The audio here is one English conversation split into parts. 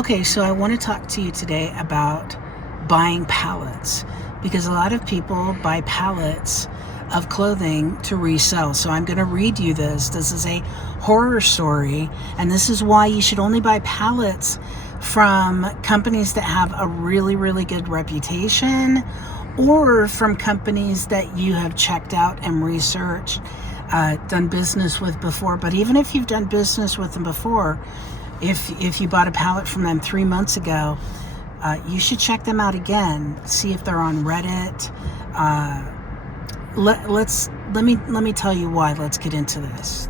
Okay, so I want to talk to you today about buying pallets because a lot of people buy pallets of clothing to resell. So I'm going to read you this. This is a horror story, and this is why you should only buy pallets from companies that have a really, really good reputation, or from companies that you have checked out and researched, done business with before. But even if you've done business with them before, if you bought a pallet from them 3 months ago, you should check them out again. See if they're on Reddit. Let me tell you why. Let's get into this.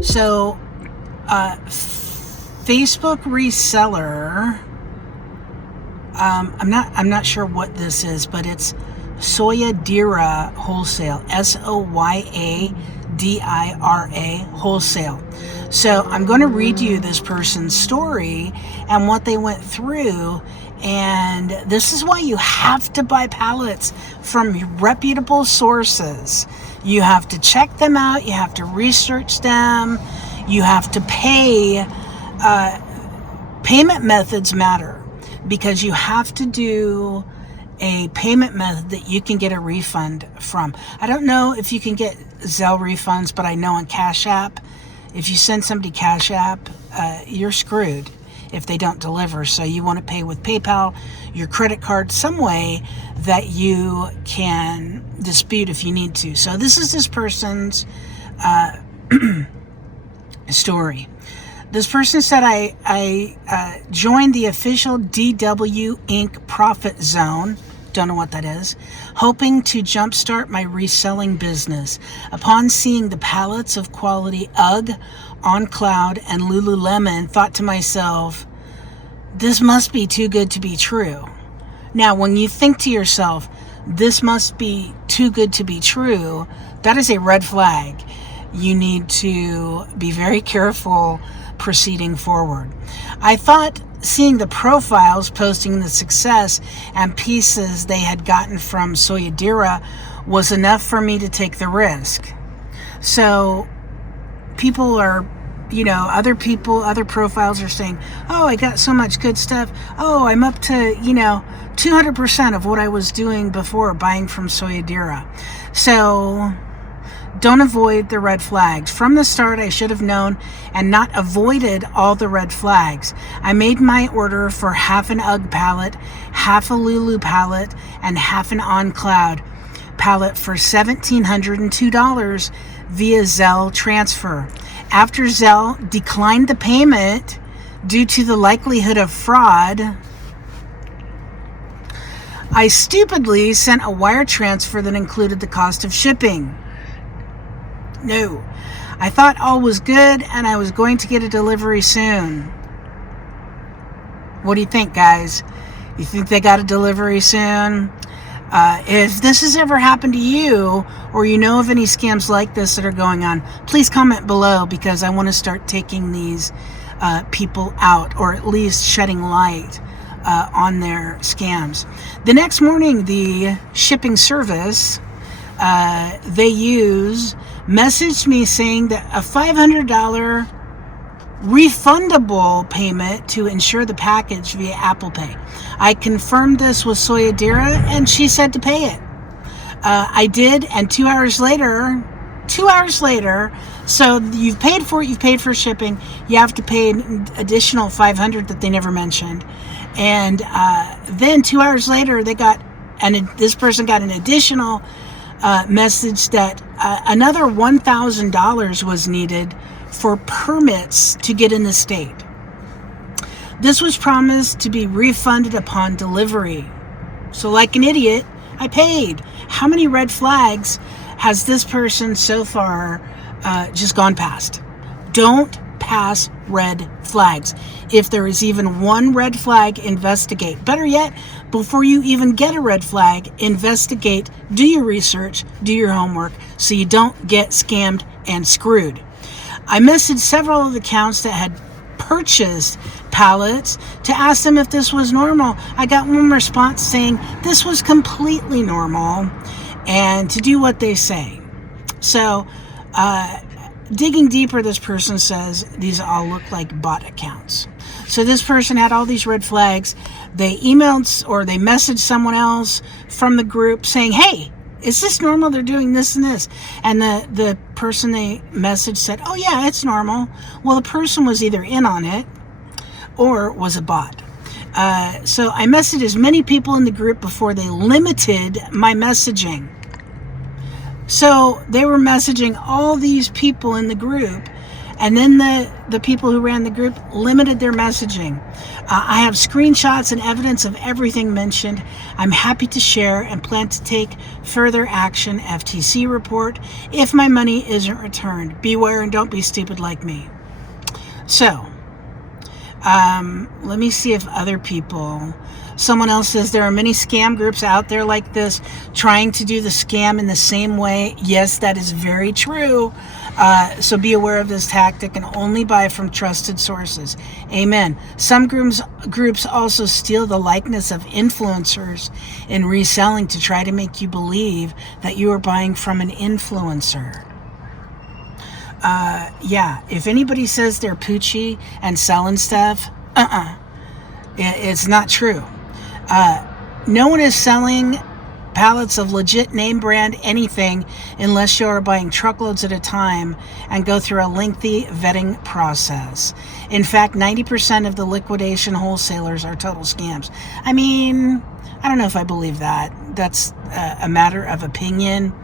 So, Facebook reseller. I'm not sure what this is, but it's Soyadira Wholesale, Soyadira Wholesale. So I'm going to read you this person's story and what they went through, and this is why you have to buy pallets from reputable sources. You have to check them out, you have to research them, you have to pay. Payment methods matter because you have to do a payment method that you can get a refund from. I don't know if you can get Zelle refunds, but I know on Cash App, if you send somebody Cash App, you're screwed if they don't deliver. So you want to pay with PayPal, your credit card, some way that you can dispute if you need to. So this is this person's story. This person said, I joined the official DW Inc. profit zone, don't know what that is, hoping to jumpstart my reselling business. Upon seeing the pallets of quality UGG, On Cloud, and Lululemon, thought to myself, this must be too good to be true. Now, when you think to yourself, this must be too good to be true, that is a red flag. You need to be very careful proceeding forward. I thought seeing the profiles posting the success and pieces they had gotten from Soyadira was enough for me to take the risk. So people are, other profiles are saying, oh, I got so much good stuff. Oh, I'm up to, 200% of what I was doing before buying from Soyadira. So don't avoid the red flags. From the start, I should have known and not avoided all the red flags. I made my order for half an UGG pallet, half a Lulu pallet, and half an On Cloud pallet for $1,702 via Zelle transfer. After Zelle declined the payment due to the likelihood of fraud, I stupidly sent a wire transfer that included the cost of shipping. No, I thought all was good and I was going to get a delivery soon. What do you think, guys? You think they got a delivery soon? If this has ever happened to you, or you know of any scams like this that are going on, please comment below, because I want to start taking these people out, or at least shedding light on their scams. The next morning, the shipping service they use messaged me saying that a $500 refundable payment to ensure the package via Apple Pay. I confirmed this with Soyadira, and she said to pay it. I did, and 2 hours later, so you've paid for it, you've paid for shipping, you have to pay an additional $500 that they never mentioned. And then 2 hours later, this person got an additional message that another $1,000 was needed for permits to get in the state. This was promised to be refunded upon delivery. So like an idiot, I paid. How many red flags has this person so far just gone past? Don't pass red flags. If there is even one red flag, investigate. Better yet, before you even get a red flag, investigate, do your research, do your homework, so you don't get scammed and screwed. I messaged several of the accounts that had purchased pallets to ask them if this was normal. I got one response saying this was completely normal and to do what they say. So, digging deeper, this person says these all look like bot accounts. So this person had all these red flags. They emailed or they messaged someone else from the group saying, hey, is this normal? They're doing this and this. And the person they messaged said, oh yeah, it's normal. Well, the person was either in on it or was a bot. So I messaged as many people in the group before they limited my messaging. So they were messaging all these people in the group, and then the people who ran the group limited their messaging. I have screenshots and evidence of everything mentioned. I'm happy to share and plan to take further action. FTC report if my money isn't returned. Beware and don't be stupid like me. So, let me see if other people... Someone else says there are many scam groups out there like this trying to do the scam in the same way. Yes, that is very true. So be aware of this tactic and only buy from trusted sources. Amen. Some groups also steal the likeness of influencers in reselling to try to make you believe that you are buying from an influencer. Yeah, if anybody says they're Poochie and selling stuff, it's not true. No one is selling pallets of legit name brand anything unless you are buying truckloads at a time and go through a lengthy vetting process. In fact, 90% of the liquidation wholesalers are total scams. I mean, I don't know if I believe that. That's a matter of opinion.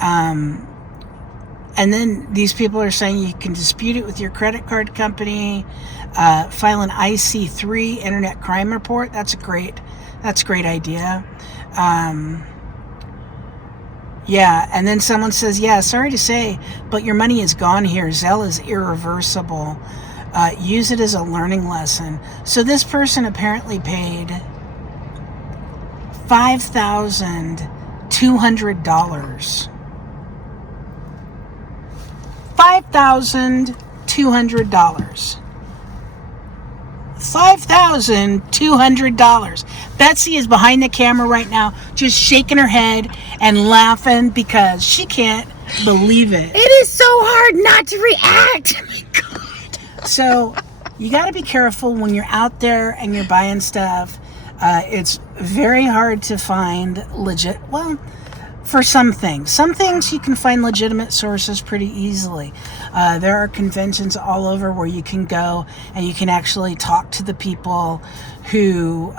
And then these people are saying you can dispute it with your credit card company, file an IC3 Internet Crime Report. That's a great idea. Yeah, and then someone says, yeah, sorry to say, but your money is gone here. Zelle is irreversible. Use it as a learning lesson. So this person apparently paid $5,200. $5,200. $5,200. Betsy is behind the camera right now, just shaking her head and laughing because she can't believe it. It is so hard not to react. Oh my God. So you got to be careful when you're out there and you're buying stuff. It's very hard to find legit. Well, for some things you can find legitimate sources pretty easily. There are conventions all over where you can go and you can actually talk to the people who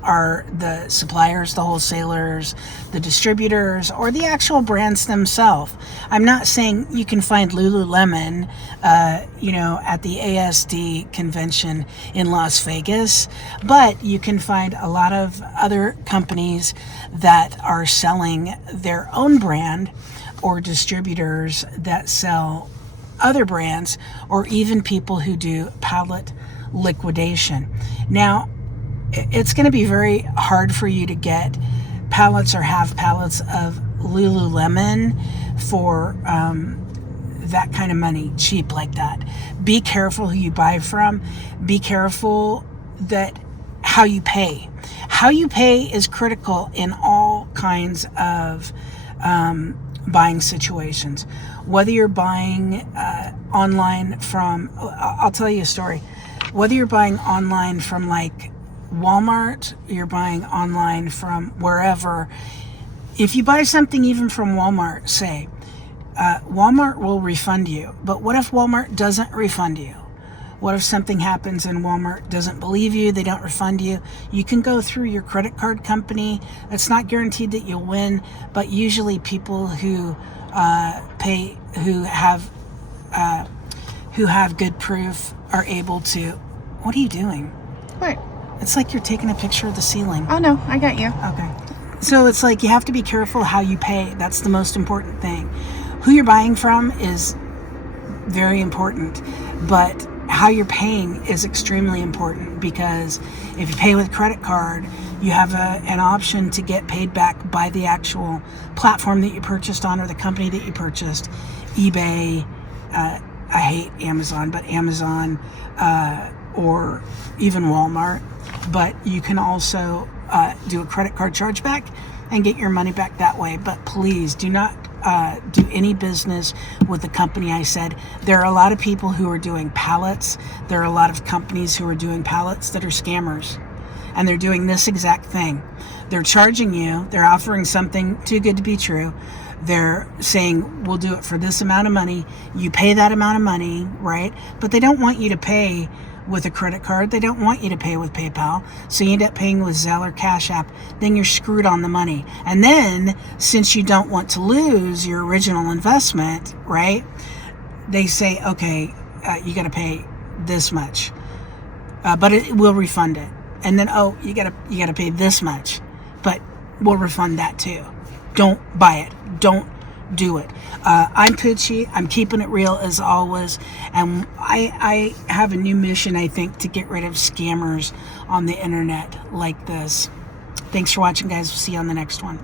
are the suppliers, the wholesalers, the distributors, or the actual brands themselves. I'm not saying you can find Lululemon, at the ASD convention in Las Vegas, but you can find a lot of other companies that are selling their own brand or distributors that sell other brands, or even people who do pallet liquidation. Now, it's going to be very hard for you to get pallets or half pallets of Lululemon for that kind of money, cheap like that. Be careful who you buy from. Be careful that how you pay. How you pay is critical in all kinds of buying situations. Whether you're buying online from, I'll tell you a story. Whether you're buying online from like Walmart, you're buying online from wherever. If you buy something even from Walmart, say, Walmart will refund you. But what if Walmart doesn't refund you? What if something happens and Walmart doesn't believe you, they don't refund you? You can go through your credit card company. It's not guaranteed that you'll win, but usually people who have good proof are able to. What are you doing? What? It's like you're taking a picture of the ceiling. Oh no, I got you. Okay. So it's like you have to be careful how you pay. That's the most important thing. Who you're buying from is very important, but how you're paying is extremely important, because if you pay with credit card, you have an option to get paid back by the actual platform that you purchased on or the company that you purchased. eBay, I hate Amazon, but Amazon, or even Walmart. But you can also do a credit card chargeback and get your money back that way. But please do not do any business with the company I said. There are a lot of people who are doing pallets. There are a lot of companies who are doing pallets that are scammers. And they're doing this exact thing. They're charging you. They're offering something too good to be true. They're saying, we'll do it for this amount of money. You pay that amount of money, right? But they don't want you to pay with a credit card. They don't want you to pay with PayPal. So you end up paying with Zelle or Cash App. Then you're screwed on the money. And then, since you don't want to lose your original investment, right? They say, okay, you got to pay this much, but we'll refund it. And then, oh, you gotta pay this much, but we'll refund that too. Don't buy it. Don't do it. I'm Poochie. I'm keeping it real as always, and I have a new mission, I think, to get rid of scammers on the internet like this. Thanks for watching, guys. We'll see you on the next one.